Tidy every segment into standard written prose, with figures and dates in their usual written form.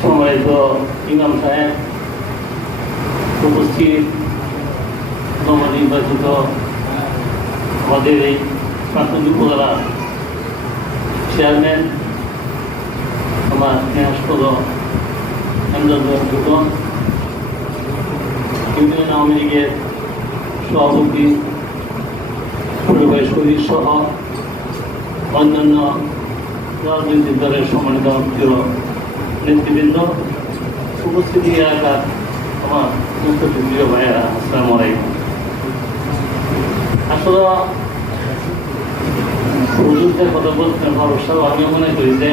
সম্মানিত ইমাম সাহেব, উপস্থিত নবনির্বাচিত আমাদের এই প্রাক্তন উপজেলা চেয়ারম্যান, আমার স্নেহাস্পদ দুজন, ইউনিয়ন আওয়ামী লীগের সভাপতি পরিবার শরীর সহ অন্যান্য রাজনৈতিক দলের সম্মানিত প্রিয় নেতৃবৃন্দ, উপস্থিতি এলাকার আমার মুখ্য প্রিয় ভাইয়েরা, আসসালামু আলাইকুম। আসলে হুজুরদের কথা বলতে ভরসা আমি মনে করি যে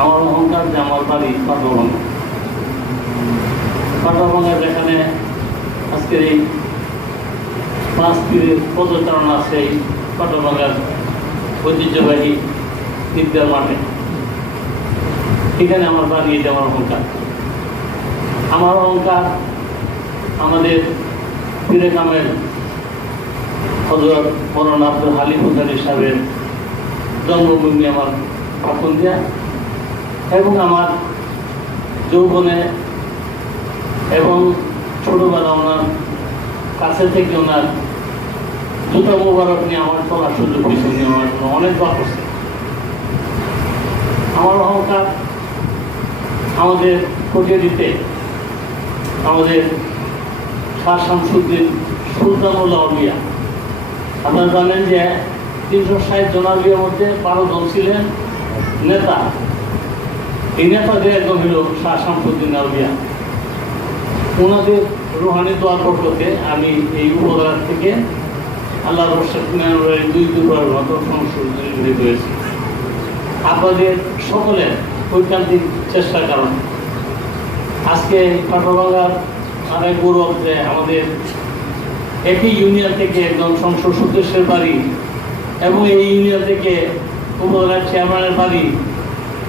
আমার অহংকার যে আমার বাড়ি পাটভাঙ্গা, যেখানে আজকের এই 5 পীরের পদচারণা আছে এই পাটভাঙ্গার ঐতিহ্যবাহী ঈদগাহ মাঠে, এখানে আমার বাড়ি, এটা আমার অহংকার। আমার অহংকার আমাদের পীরে কামেল হযরত মৌলানা আব্দুল হালিম হুসাইন সাহেবের জন্মভূমি আমার পাকুন্দিয়া, এবং আমার যৌবনে এবং ছোটবেলা ওনার কাছে থেকে ওনার জুতা মোবারক নিয়ে আমার চলার সুযোগ হয়েছে, উনি আমার অনেক দোয়া করছে। আমার অহংকার আমাদের কোটিয়ারিতে আমাদের শাহ শামসুদ্দিন সুলতানুল আউলিয়া, আপনারা জানেন যে 360 জন আউলিয়ার মধ্যে 12 জন ছিলেন নেতা। এই নেতাদের একজন হল শাহ শামসুদ্দিন আউলিয়া। ওনাদের রুহানি দোয়ার বরকতে আমি এই উপজেলা থেকে আল্লাহর রহমতে 2 মতো সংশোধনী হয়েছি। আপনাদের সকলের ঐকান্তিক চেষ্টার কারণে আজকে পাটভাঙ্গার অনেক গৌরব যে আমাদের একই ইউনিয়ন থেকে একজন সংসদ সদস্যের বাড়ি এবং এই ইউনিয়ন থেকে উপজেলার চেয়ারম্যানের বাড়ি,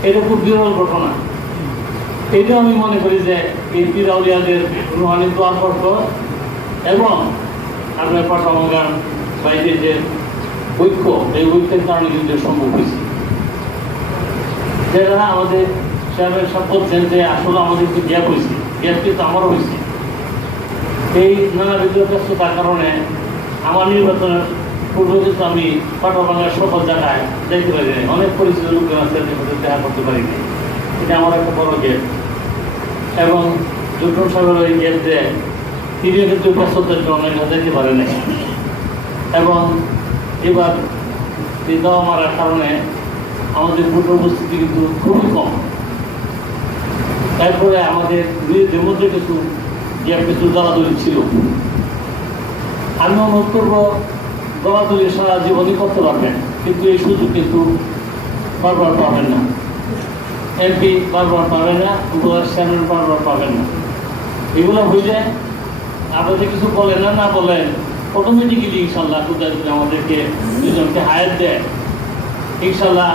এটা খুব বিরল ঘটনা। এটা আমি মনে করি যে এই পীর আউলিয়াদের রুহানি দোয়ার বরকত এবং আপনার পাটভাঙ্গার বাইরে যে ঐক্য, এই ঐক্যের কারণে কিন্তু সম্ভব হয়েছে। যারা আমাদের চেয়ারম্যান সাহেব বলছেন যে আসলে আমাদের একটু গ্যাপ হয়েছে, গ্যাপ কিন্তু আমারও হয়েছে। এই নানাবিধ ব্যস্ততার কারণে আমার নির্বাচনের পূর্বে কিন্তু আমি পাটভাঙ্গার সকল জায়গায় যাইতে পারি নাই, অনেক পরিচিত লোকের আছে দেখা করতে পারিনি। এটা আমার একটা বড় গ্যাপ। এবং জুটন সাহেবের ওই গ্যাপ যে তিনিও কিন্তু ব্যস্ততার জন্য যেতে পারে নাই, এবং এবার দেওয়া মারার কারণে আমাদের ভোট উপস্থিতি কিন্তু খুবই কম। তারপরে আমাদের নিজেদের মধ্যে কিছু দলাদলি ছিল। আমি অনুরোধ করবো দলাদলি সারা জীবনই করতে পারবেন, কিন্তু এই সুযোগ কিন্তু বারবার পাবেন না। এমপি বারবার পাবেন না, উপজেলা চেয়ারম্যান বারবার পাবেন না। এগুলো হইলে আপনাদের কিছু বলেন না বলেন, অটোমেটিক্যালি ইনশাল্লাহ আমাদেরকে দুজনকে হায়ার দেয়। ইনশাল্লাহ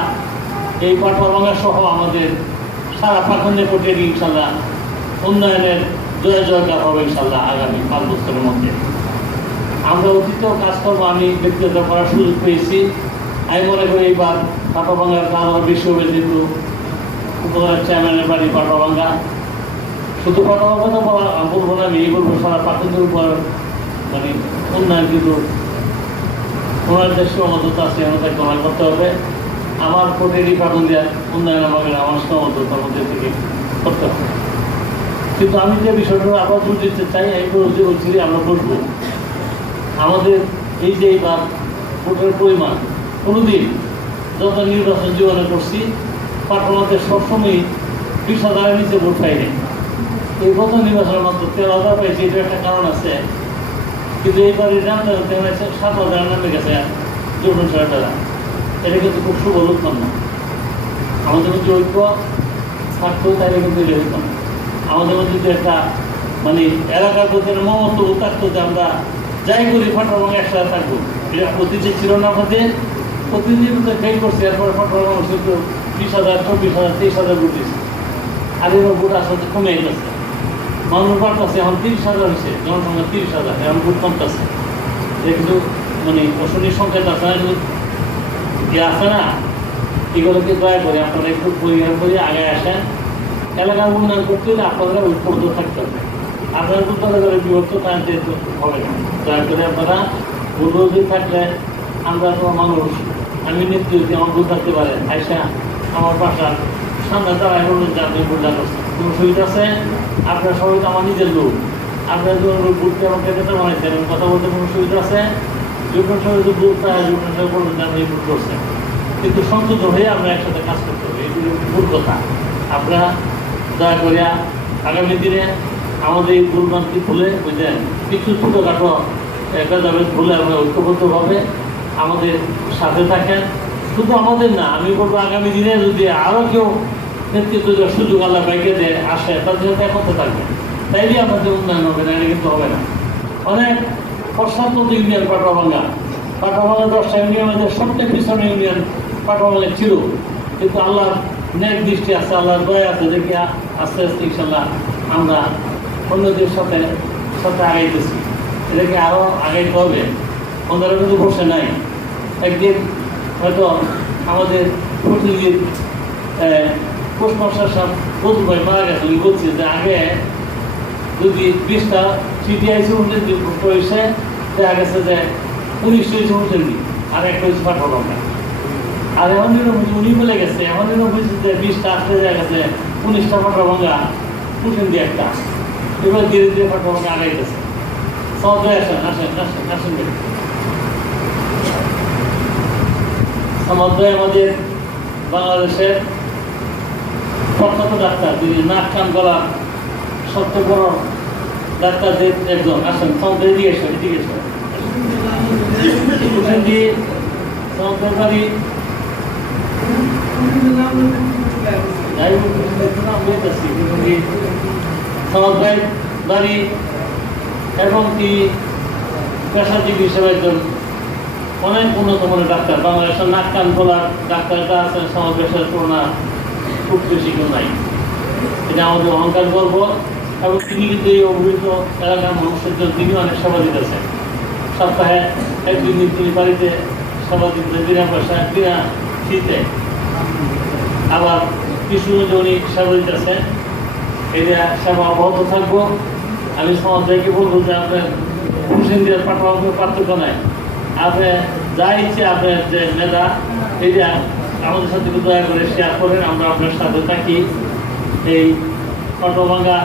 এই পাটভাঙ্গা সহ আমাদের সারা পাখন্ডে কোটিয়ারি ইনশাল্লাহ উন্নয়নের জয়গার হবে ইনশাল্লাহ আগামী 5 বছরের মধ্যে। আমরা অতীতেও কাজকর্ম আমি ব্যক্তিগত করার সুযোগ পেয়েছি। আমি মনে করি এইবার পাটভাঙ্গার কাজ আরও বেশি হবে, যেহেতু উপজেলার চেয়ারম্যানের বাড়ি পাটভাঙ্গা। শুধু পাটভাঙ্গা তো বলবো না, আমি এই বলবো সারা পাখন্ডের উপর মানে উন্নয়ন কিন্তু ওনার যে সীমাবদ্ধতা আছে আমাদের গ্রহণ করতে হবে। আমার কোটিয়ারি পাটুন্দিয়া উন্নয়ন আমাকে আমার সীমাবদ্ধতার মধ্যে থেকে করতে হবে। কিন্তু আমি যে বিষয়টা আবার জোর দিতে চাই, এই যে বলছি আমরা বলবো আমাদের এই যে এইবার ভোটের পরিমাণ কোনোদিন যত নির্বাচন জীবনে করছি পাটভাঙ্গাতে সবসময় 20,000-এর নিচে ভোট পাই নাই। এই গত নির্বাচনের মাত্র 13,000 পাইছি, এটা একটা কারণ আছে। কিন্তু এইবার নামতে 7,000 নামে গেছে জোটন সাহেবেরা। এটা কিন্তু খুব শুভ লক্ষণ না। আমাদের মধ্যে ঐক্য থাকতো, তাইলে কিন্তু এটা হতো না। আমাদের মধ্যে যে একটা মানে এলাকার প্রতি মমত্ব থাকতো যে আমরা যাই করি পাটভাঙ্গা একসাথে থাকবো, এটা অতীতে ছিল না। আমাদের প্রতিদিন ফেল করছে, এরপরে পাটভাঙ্গা কিন্তু 20,000, 24,000, 23,000 ভোট দিচ্ছে। আর এবার ভোট আসতে কমে গেছে, মানুষ বাড়তেছে। এখন 30,000 হয়েছে, জনসংখ্যা 30,000, এখন ভোট কমতেছে। কিন্তু মানে অশনির সংখ্যাটা আছে না, ইয়ে আছে না, এগুলোকে দয়া করে আপনারা একটু পরিহার করে আগে আসেন। এলাকার উন্নয়ন করতে হলে আপনারা ঐক্যবদ্ধ থাকতে হবে। আপনারা তো দলে দলে বিভক্ত থাকতে হবে না। দয়া করে আপনারা অনুরোধী থাকলে আমরা তো মানুষ, আমি নেত্রী যদি আমার ভুল থাকতে পারে আইসা আমার বাসার সামনে দাঁড়ায় বলবেন যে আপনি ভুল করছেন, কোনো সুবিধা আছে? আপনার সবাই তো আমার নিজের লোক, আপনার যখন ভুলকে আমাকে নেতা বানাইছেন, কথা বলতে কোনো সুবিধা আছে? যখন সবাই তো ভুল থাকে যখন সবাই বলবেন যে আপনি ভুল করছেন, কিন্তু সংশোধন হয়ে আমরা একসাথে কাজ করতে হবে। এগুলো ভুল কথা। আপনারা দয়া করিয়া আগামী দিনে আমাদের এই ভুলভ্রান্তি ভুলে বুঝলেন, কিছু ছোটোখাটো একটা যাবে ভুলে আমরা ঐক্যবদ্ধভাবে আমাদের সাথে থাকেন। শুধু আমাদের না, আমি বলবো আগামী দিনে যদি আরও কেউ নেতৃত্ব দেওয়ার সুযোগ আল্লাহ বাইকে দেয় আসে, তাদের সাথে একত্রে থাকবেন, তাইলে আমাদের উন্নয়ন হবে না, এটা কিন্তু হবে না। অনেক পশ্চাৎপদ ইউনিয়ন পাটভাঙ্গা 10টা ইউনিয়ন আমাদের সবচেয়ে পিছনে ইউনিয়ন পাটভাঙ্গা ছিল, কিন্তু আল্লাহর ন্যাক দৃষ্টি আছে, আল্লাহর দয়া আছে, দেখি আস্তে আস্তে ইনশাল্লাহ আমরা অন্যদের সাথে সাথে আগাইতেছি। এটাকে আরও আগাইতে হবে। ওনারা কিন্তু বসে নাই। একদিন হয়তো আমাদের প্রতিনিধি পোস্টমাস্টার সাহেব বধু ভাই মারা গেছে, উনি বলছে যে আগে যদি 20টা চিঠি আইসে উঠলেন হয়েছে, দেখা গেছে যে 19টা হয়েছে উঠেননি, আর একটা হয়েছে পাঠাবো না। আর এমন দিনও বুঝি উনি বলে গেছে, এমন দিনও বুঝছি যে 20টা আসতে দেখা গেছে 19টা পাঠাভাঙ্গা উঠেন দিয়ে একটা, এবার ধীরে ধীরে পাঠাভাঙ্গা আগাইতেছে। সব আসেন আসেন আসেন আসেন। আমাদের বাংলাদেশের প্রখ্যাত ডাক্তার, যিনি নাক কান গলা সবচেয়ে বড় ডাক্তারদের একজন, আসেন সন্ধ্যে দিয়ে এসে এদিকে এসে বাড়ি বাড়ি এবং কি পেশাজীবী হিসেবে একজন অনেক উন্নত মানের ডাক্তার। বাংলাদেশের নাক কান গলার ডাক্তারটা আছেন সমাবেশের তুলনা খুব বেশি কেউ নাই। এটা আমাদের অহংকার গর্ব। এবং তিনি কিন্তু এই অভিহিত এলাকার মানুষের জন্য তিনি অনেক সেবা দিতেছেন। সপ্তাহে 1-2 দিন তিনি বাড়িতে সেবা দিতে বিনা পয়সা বিনা ফিতে, আবার কিছু উনি সেবা দিতেছেন। এটা সেবা অব্যাহত থাকবো। আমি সমাজকে বলবো যে আপনার হুসেন দিয়ে পাঠানোর পার্থক্য নাই, আপনি যা ইচ্ছে আপনার যে মেধা এটা আমাদের সাথে দয়া করে শেয়ার করেন, আমরা আপনার সাথে থাকি। এই পাটভাঙ্গা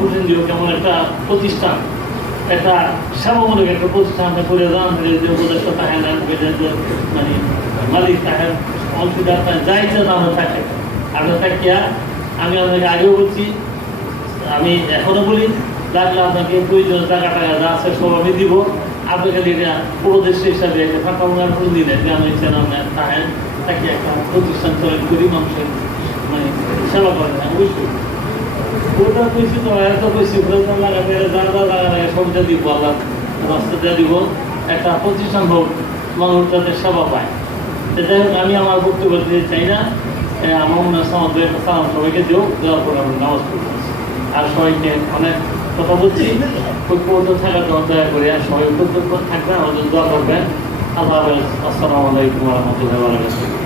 হুসেন দিও কেমন একটা প্রতিষ্ঠান, একটা সেবামূলক একটা প্রতিষ্ঠান আপনি করে যান, যে উপদেষ্টা থাকেন, মানে মালিক থাকেন, অংশীদার থাকেন, যা ইচ্ছে আমরা থাকে আপনার থাকিয়া। আমি আপনাকে আগেও বলছি, আমি এখনো বলি, লাগলে আপনাকে প্রয়োজন টাকা যা আছে সব আমি দিব। আপনি খালি এটা উপদেষ্টা হিসাবে একটা পাটভাঙ্গার প্রতিদিনে যে আমি ইচ্ছা আপনার থাকেন তাকে একটা প্রতিষ্ঠান চয়ন করি, মানুষের মানে সেবা করেন না। অবশ্যই ওটা কইছি তো এত কইছি লাগাতে যা যা লাগা সবটা দিব, আল্লাহ রাস্তাটা দিব, একটা প্রতিষ্ঠান হোক, মানুষ যাতে সেবা পায়। যাই হোক, আমি আমার বক্তব্য দিতে চাই না। আমার মনে হয় সালাম সবাইকে দেওয়ার পরে আমরা নামাজ পড়বো। আর সবাইকে অনেক কথা বলছি, ঐক্যবদ্ধ থাকার জন্য দয়া করে আর সবাই ঐক্যবদ্ধ থাকবেন, আমাদের দোয়া করবেন। আল্লাহ হাফেজ। আসসালামু আলাইকুম ওয়া রাহমাতুল্লাহি ওয়া বারাকাতুহু।